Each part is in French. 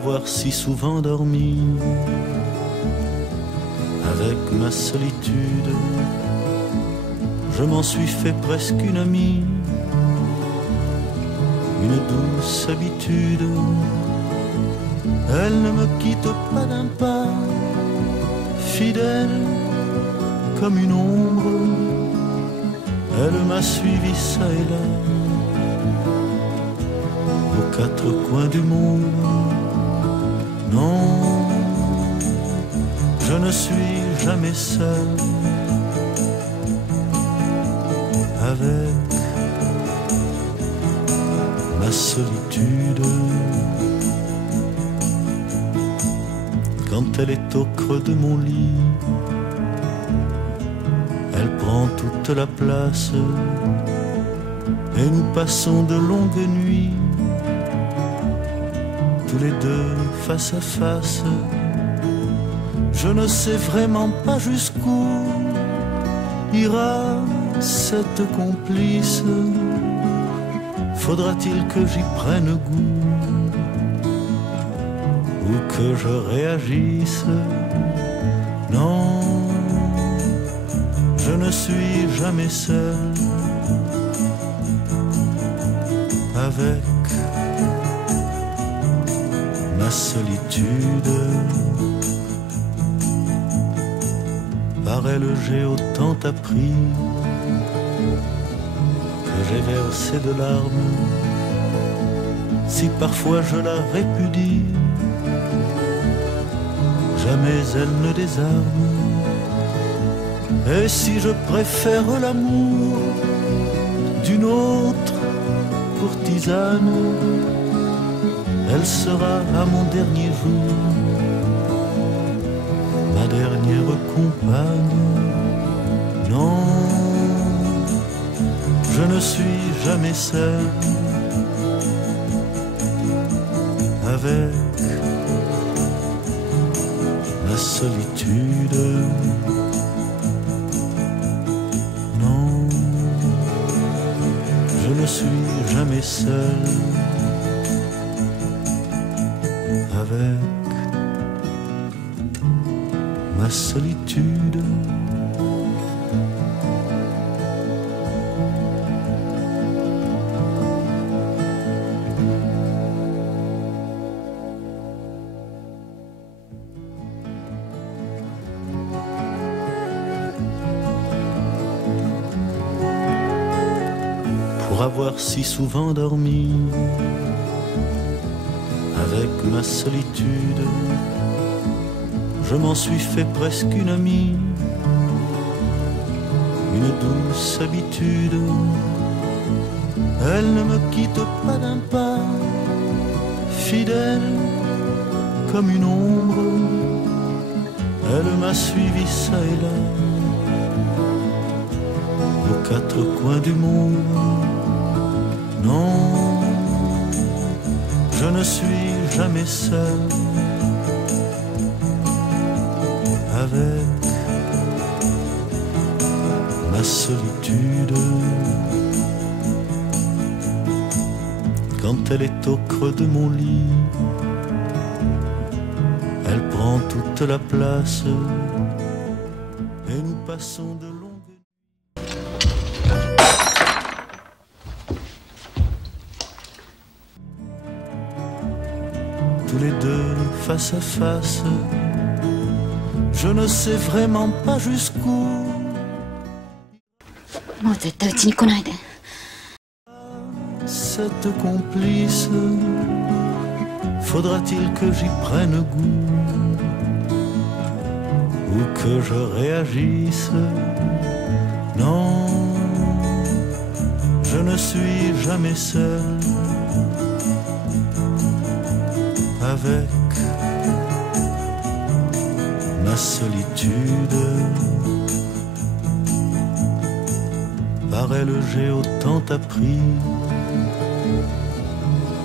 avoir si souvent dormi avec ma solitude. Je m'en suis fait presque une amie, une douce habitude. Elle ne me quitte pas d'un pas, fidèle comme une ombre. Elle m'a suivi ça et là, aux quatre coins du monde. Non, je ne suis jamais seul avec ma solitude. Quand elle est au creux de mon lit, elle prend toute la place et nous passons de longues nuits, tous les deux face à face. Je ne sais vraiment pas jusqu'où ira cette complice. Faudra-t-il que j'y prenne goût ou que je réagisse? Non, je ne suis jamais seul avec ma solitude. Par elle j'ai autant appris que j'ai versé de larmes. Si parfois je la répudie, jamais elle ne désarme. Et si je préfère l'amour d'une autre courtisane, elle sera à mon dernier jour ma dernière compagne. Non, je ne suis jamais seul avec ma solitude. Non, je ne suis jamais seul avec ma solitude. Pour avoir si souvent dormi avec ma solitude, je m'en suis fait presque une amie, une douce habitude. Elle ne me quitte pas d'un pas, fidèle comme une ombre. Elle m'a suivi ça et là, aux quatre coins du monde. Non, je ne suis jamais seul avec ma solitude. Quand elle est au creux de mon lit, elle prend toute la place et nous passons de longues nuits. Tous les deux face à face. Je ne sais vraiment pas jusqu'où. もう絶対うちに来ないで。 Cette complice, faudra-t-il que j'y prenne goût ou que je réagisse? Non, je ne suis jamais seul avec ma solitude. Par elle j'ai autant appris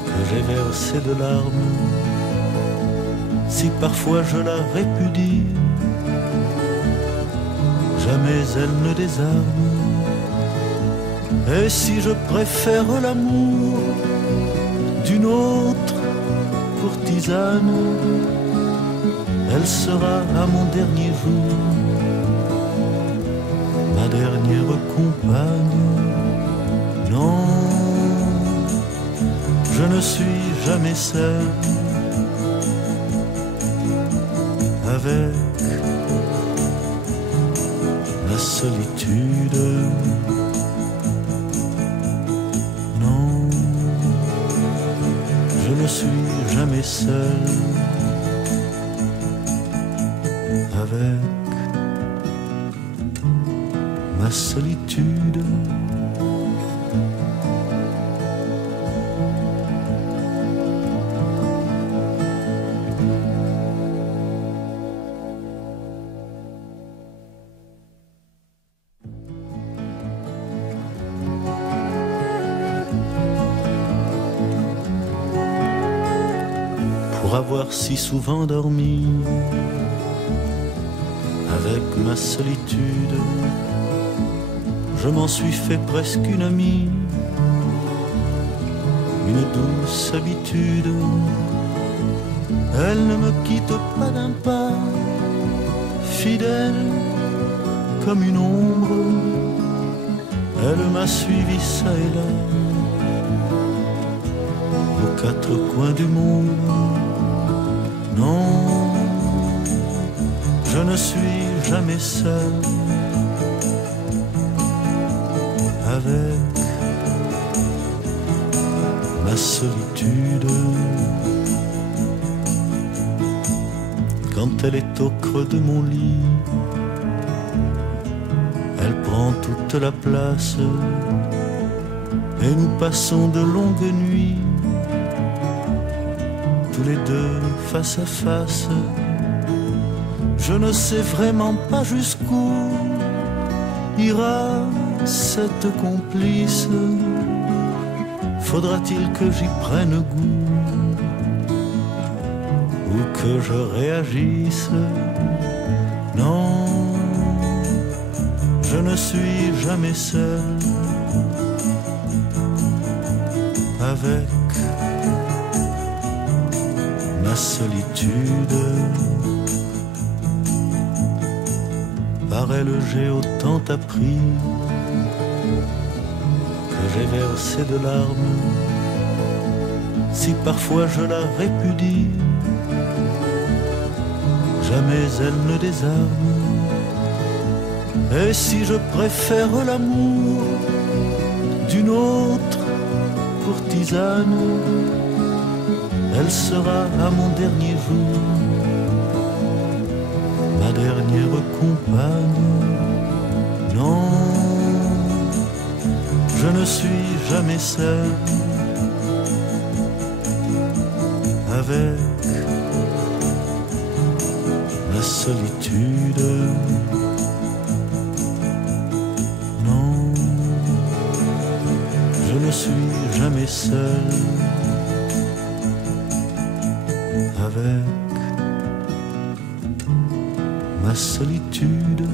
que j'ai versé de larmes. Si parfois je la répudie, jamais elle ne désarme. Et si je préfère l'amour d'une autre courtisane, elle sera à mon dernier jour ma dernière compagne. Non, je ne suis jamais seul avec la solitude. Non, je ne suis jamais seul avec ma solitude. Pour avoir si souvent dormi avec ma solitude, je m'en suis fait presque une amie, une douce habitude. Elle ne me quitte pas d'un pas, fidèle comme une ombre. Elle m'a suivi ça et là, aux quatre coins du monde. Non, je ne suis jamais seul avec ma solitude. Quand elle est au creux de mon lit, elle prend toute la place et nous passons de longues nuits tous les deux face à face. Je ne sais vraiment pas jusqu'où ira cette complice. Faudra-t-il que j'y prenne goût ou que je réagisse? Non, je ne suis jamais seul avec ma solitude. Par elle j'ai autant appris que j'ai versé de larmes. Si parfois je la répudie, jamais elle ne désarme. Et si je préfère l'amour d'une autre courtisane, elle sera à mon dernier jour ma dernière compagne. Non, je ne suis jamais seul avec la solitude. Non, je ne suis jamais seul avec ma solitude.